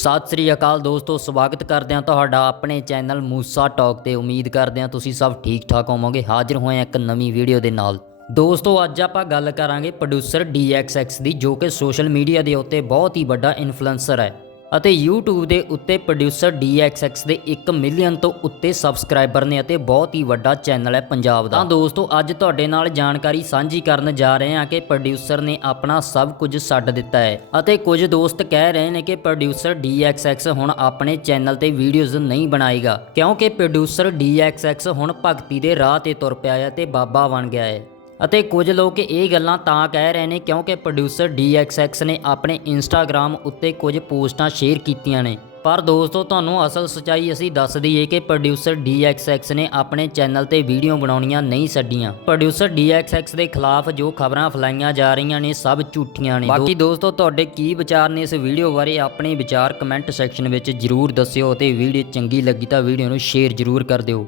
ਸਤਿ ਸ੍ਰੀ ਅਕਾਲ ਦੋਸਤੋ, ਸਵਾਗਤ ਕਰਦੇ ਹਾਂ ਤੁਹਾਡਾ ਆਪਣੇ ਚੈਨਲ ਮੂਸਾ ਟਾਕ ਤੇ। ਉਮੀਦ ਕਰਦੇ ਹਾਂ ਤੁਸੀਂ ਸਭ ਠੀਕ ਠਾਕ ਹੋਵੋਗੇ, ਹਾਜ਼ਰ ਹੋਏ ਹਾਂ ਇੱਕ ਨਵੀਂ ਵੀਡੀਓ ਦੇ ਨਾਲ। ਦੋਸਤੋ, ਅੱਜ ਆਪਾਂ ਗੱਲ ਕਰਾਂਗੇ ਪ੍ਰੋਡਿਊਸਰ DXX ਦੀ, ਜੋ ਕਿ ਸੋਸ਼ਲ ਮੀਡੀਆ ਦੇ ਉੱਤੇ ਬਹੁਤ ਹੀ ਵੱਡਾ ਇਨਫਲੂਐਂਸਰ ਹੈ। ਅਤੇ YouTube ਦੇ ਉੱਤੇ ਪ੍ਰੋਡਿਊਸਰ DXX ਦੇ 1 ਮਿਲੀਅਨ ਤੋਂ ਉੱਤੇ ਸਬਸਕ੍ਰਾਈਬਰ ਨੇ ਅਤੇ ਬਹੁਤ ਹੀ ਵੱਡਾ ਚੈਨਲ ਹੈ ਪੰਜਾਬ ਦਾ। ਤਾਂ ਦੋਸਤੋ, ਅੱਜ ਤੁਹਾਡੇ ਨਾਲ ਜਾਣਕਾਰੀ ਸਾਂਝੀ ਕਰਨ ਜਾ ਰਹੇ ਹਾਂ ਕਿ ਪ੍ਰੋਡਿਊਸਰ ਨੇ ਆਪਣਾ ਸਭ ਕੁਝ ਛੱਡ ਦਿੱਤਾ ਹੈ। ਅਤੇ ਕੁਝ ਦੋਸਤ ਕਹਿ ਰਹੇ ਨੇ ਕਿ ਪ੍ਰੋਡਿਊਸਰ DXX ਹੁਣ ਆਪਣੇ ਚੈਨਲ ਤੇ ਵੀਡੀਓਜ਼ ਨਹੀਂ ਬਣਾਏਗਾ, ਕਿਉਂਕਿ ਪ੍ਰੋਡਿਊਸਰ DXX ਹੁਣ ਭਗਤੀ ਦੇ ਰਾਹ ਤੇ ਤੁਰ ਪਿਆ ਹੈ ਤੇ ਬਾਬਾ ਬਣ ਗਿਆ ਹੈ। ਅਤੇ ਕੁਝ ਲੋਕ ਇਹ ਗੱਲਾਂ ਤਾਂ ਕਹਿ ਰਹੇ ਨੇ ਕਿਉਂਕਿ ਪ੍ਰੋਡਿਊਸਰ DXX ਨੇ ਆਪਣੇ ਇੰਸਟਾਗ੍ਰam ਉੱਤੇ ਕੁਝ ਪੋਸਟਾਂ ਸ਼ੇਅਰ ਕੀਤੀਆਂ ਨੇ। ਪਰ ਦੋਸਤੋ, ਤੁਹਾਨੂੰ ਅਸਲ ਸਚਾਈ ਅਸੀਂ ਦੱਸ ਦਈਏ ਕਿ ਪ੍ਰੋਡਿਊਸਰ DXX ਨੇ ਆਪਣੇ ਚੈਨਲ ਤੇ ਵੀਡੀਓ ਬਣਾਉਣੀਆਂ ਨਹੀਂ ਛੱਡੀਆਂ। ਪ੍ਰੋਡਿਊਸਰ DXX ਦੇ ਖਿਲਾਫ ਜੋ ਖਬਰਾਂ ਫੈਲਾਈਆਂ ਜਾ ਰਹੀਆਂ ਨੇ, ਸਭ ਝੂਠੀਆਂ ਨੇ। ਬਾਕੀ ਦੋਸਤੋ, ਤੁਹਾਡੇ ਕੀ ਵਿਚਾਰ ਨੇ ਇਸ ਵੀਡੀਓ ਬਾਰੇ? ਆਪਣੇ ਵਿਚਾਰ ਕਮੈਂਟ ਸੈਕਸ਼ਨ ਵਿੱਚ ਜਰੂਰ ਦੱਸਿਓ ਅਤੇ ਵੀਡੀਓ ਚੰਗੀ ਲੱਗੀ ਤਾਂ ਵੀਡੀਓ ਨੂੰ ਸ਼ੇਅਰ ਜਰੂਰ ਕਰ ਦਿਓ।